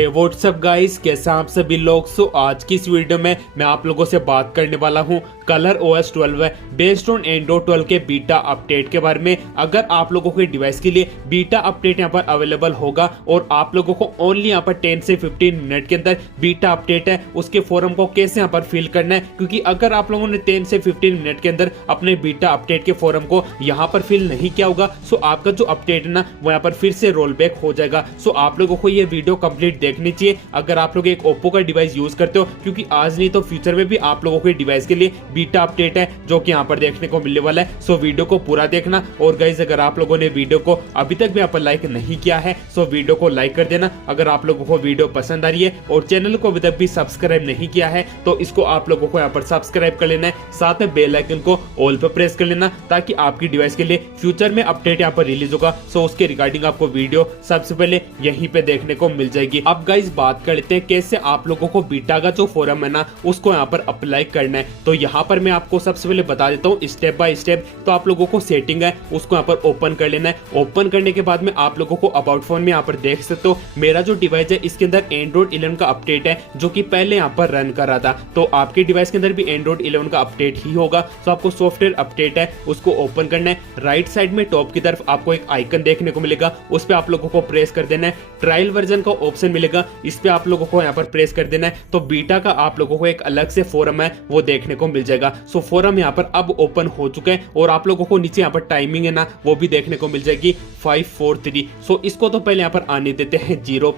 हे WhatsApp guys, कैसे आप सभी लोग। आज की इस वीडियो में मैं आप लोगों से बात करने वाला हूं ColorOS 12 बेस्ड ऑन एंड्रॉइड 12 के बीटा अपडेट के बारे में। अगर आप लोगों के डिवाइस के लिए बीटा अपडेट यहां पर अवेलेबल होगा और आप लोगों को ओनली यहां पर 10 से 15 मिनट के अंदर बीटा अपडेट है, उसके फॉर्म को कैसे यहां पर फिल करना है। क्योंकि अगर आप लोगों ने 10 से 15 मिनट के अंदर अपने बीटा अपडेट के फॉर्म को यहां पर फिल नहीं किया होगा, सो आपका जो अपडेट है ना वो यहां पर फिर से रोल बैक हो जाएगा। सो आप लोगों को ये वीडियो कंप्लीट देखनी चाहिए अगर आप लोग एक ओप्पो का डिवाइस यूज करते हो, क्योंकि आज नहीं तो फ्यूचर में भी आप लोगों के डिवाइस के लिए बीटा अपडेट है जो कि यहाँ पर देखने को मिलने वाला है। सो वीडियो को पूरा देखना। और गाइस, अगर आप लोगों ने वीडियो को अभी तक भी यहाँ पर लाइक नहीं किया है, सो वीडियो को लाइक कर देना अगर आप लोगों को वीडियो पसंद आ रही है। और चैनल को अभी तक भी सब्सक्राइब नहीं किया है तो इसको आप लोगों को यहाँ पर सब्सक्राइब कर लेना है, साथ में बेल आइकन को ऑल पर प्रेस कर लेना, ताकि आपकी डिवाइस के लिए फ्यूचर में अपडेट यहाँ पर रिलीज होगा सो उसके रिगार्डिंग आपको वीडियो सबसे पहले यहीं पे देखने को मिल जाएगी। अब गाइस बात कर लेते हैं कैसे आप लोगों को बीटा का जो फॉर्म है ना उसको यहाँ पर अप्लाई करना है। तो यहाँ पर मैं आपको सबसे पहले बता देता हूँ स्टेप बाय स्टेप। तो आप लोगों को सेटिंग है उसको यहाँ पर ओपन कर लेना है। ओपन करने के बाद में आप लोगों को अबाउट फोन में यहाँ पर देख सकते हो मेरा जो डिवाइस है इसके अंदर एंड्रॉइड 11 का अपडेट है जो कि पहले यहाँ पर रन कर रहा था। तो आपके डिवाइस के अंदर भी एंड्रॉइड 11 का अपडेट ही होगा। तो आपको सॉफ्टवेयर अपडेट है उसको ओपन करना है। राइट साइड में टॉप की तरफ आपको एक आइकन देखने को मिलेगा, उस पर आप लोगों को प्रेस कर देना है। ट्रायल वर्जन का ऑप्शन मिलेगा, इस पे आप लोगों को यहाँ पर प्रेस कर देना है। तो बीटा का आप लोगों को एक अलग से फोरम है वो देखने को मिल जाएगा। सो फोरम यहाँ पर अब ओपन हो चुका है और आप लोगों को नीचे यहाँ पर टाइमिंग है ना वो भी देखने को मिल जाएगी 543। सो इसको तो पहले यहाँ पर आने देते हैं 0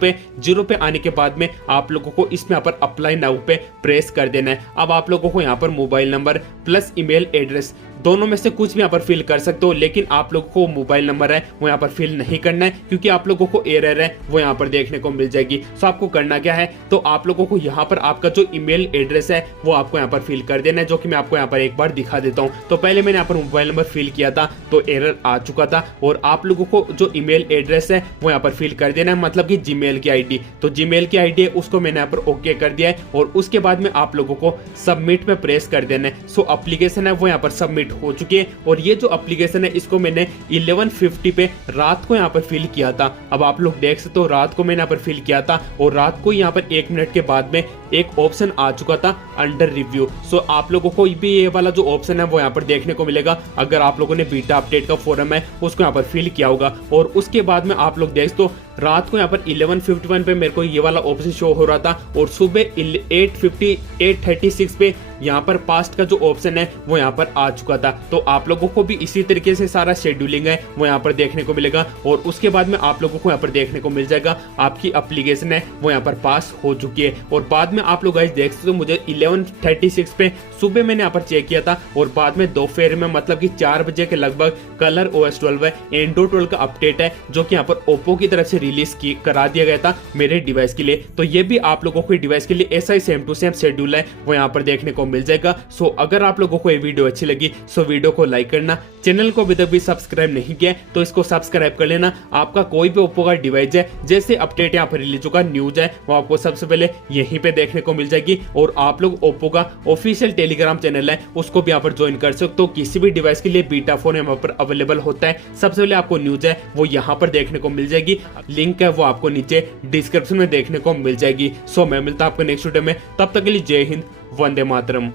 पे आने के बाद में आप लोगों को इसमें यहाँ पर अप्लाई नाउ पे प्रेस कर देना है। अब आप लोगों को यहाँ पर mobile number plus email address दोनों में से कुछ भी यहाँ पर फिल कर सकते हो, लेकिन आप लोगों को मोबाइल नंबर है वो यहाँ पर फिल नहीं करना है क्योंकि आप लोगों को एरर है वो यहाँ पर देखने को मिल जाएगी। सो आपको करना क्या है, तो आप लोगों को यहाँ पर आपका जो ईमेल एड्रेस है वो आपको यहाँ पर फिल कर देना है, जो कि मैं आपको यहाँ पर एक बार दिखा देता हूँ। तो पहले मैंने यहाँ पर मोबाइल नंबर फिल किया था तो एरर आ चुका था, और आप लोगों को जो ईमेल एड्रेस है वो यहाँ पर फिल कर देना है, मतलब कि जीमेल की आईडी। तो जीमेल की आईडी है उसको मैंने यहाँ पर ओके कर दिया है और उसके बाद में आप लोगों को सबमिट पे प्रेस कर देना है। सो एप्लीकेशन है वो यहाँ पर सबमिट हो चुकी है। और ये जो एप्लीकेशन है इसको मैंने 11:50 पे रात को यहाँ पर फिल किया था। अब आप लोग देख सकते हो रात को मैंने यहाँ पर फिल किया था और रात को यहाँ पर 1 मिनट के बाद में एक ऑप्शन आ चुका था अंडर रिव्यू। सो आप लोगों को भी ये वाला जो ऑप्शन है वो यहाँ पर देखने को मिलेगा अगर आप लोगों ने बीटा अपडेट का फॉर्म है उसको यहाँ पर फिल किया होगा। और उसके बाद में आप लोग देख तो रात को यहाँ पर 11:51 पे मेरे को ये वाला ऑप्शन शो हो रहा था और सुबह 8:36 पे यहाँ पर पास्ट का जो ऑप्शन है वो यहाँ पर आ चुका था। तो आप लोगों को भी इसी तरीके से सारा शेड्यूलिंग है वो यहाँ पर देखने को मिलेगा। और उसके बाद में आप लोगों को यहाँ पर देखने को मिल जाएगा आपकी एप्लीकेशन है वो यहाँ पर पास हो चुकी है। और बाद में आप लोग गाइस देख सकते हो मुझे 11:36 पे सुबह मैंने यहाँ पर चेक किया था और बाद में दोपहर में मतलब कि 4 बजे के लगभग ColorOS 12 एंड्रॉइड 12 का अपडेट है जो कि यहाँ पर ओप्पो की तरफ से रिलीज करा दिया गया था मेरे डिवाइस के लिए। तो ये भी आप लोगों के डिवाइस के लिए ऐसा ही सेम टू सेम शेड्यूल है वो यहाँ पर देखने को मिल जाएगा। सो अगर आप लोगों को ये वीडियो अच्छी लगी सो वीडियो को लाइक करना, चैनल को अभी तक भी सब्सक्राइब नहीं किया तो इसको सब्सक्राइब कर लेना। आपका कोई भी ओप्पो का डिवाइस है जैसे अपडेट यहाँ पर रिलीज होगा न्यूज है वो आपको सबसे पहले यहीं पे देखने को मिल जाएगी। और आप लोग ओप्पो का ऑफिशियल टेलीग्राम चैनल है उसको भी यहाँ पर ज्वाइन कर सकते हो। किसी भी डिवाइस के लिए बीटा फोन यहाँ पर अवेलेबल होता है, सबसे पहले आपको न्यूज है वो यहाँ पर देखने को मिल जाएगी। लिंक है वो आपको नीचे डिस्क्रिप्शन में देखने को मिल जाएगी। सो मैं मिलता हूं आपको नेक्स्ट वीडियो में, तब तक के लिए जय हिंद, वंदे मातरम।